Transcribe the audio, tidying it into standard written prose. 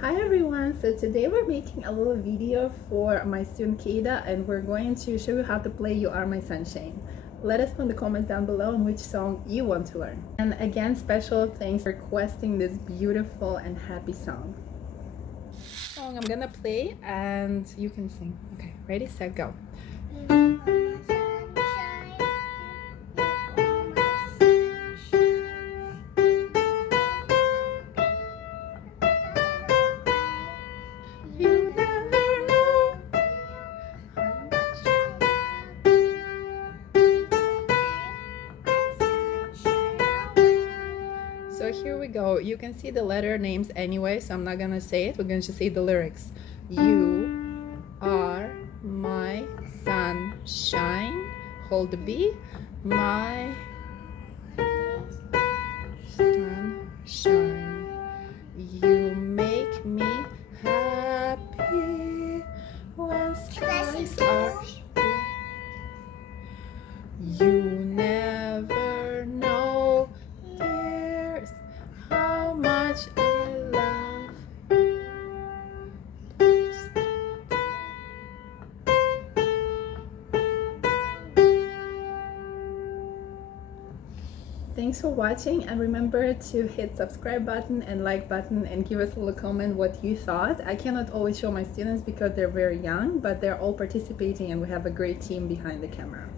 Hi everyone, so today we're making a little video for my student Keida and we're going to show you how to play You Are My Sunshine. Let us know in the comments down below on which song you want to learn. And again, special thanks for requesting this beautiful and happy song. I'm gonna play and you can sing. Okay, ready, set, go. You never know. So here we go. You can see the letter names anyway, so I'm not gonna say it. We're gonna just say the lyrics. You are my sunshine. Hold the B. My sunshine. You make me happy when skies are blue. You never know, dears, how much I love. Thanks for watching, and remember to hit subscribe button and like button and give us a little comment what you thought. I cannot always show my students because they're very young, but they're all participating and we have a great team behind the camera.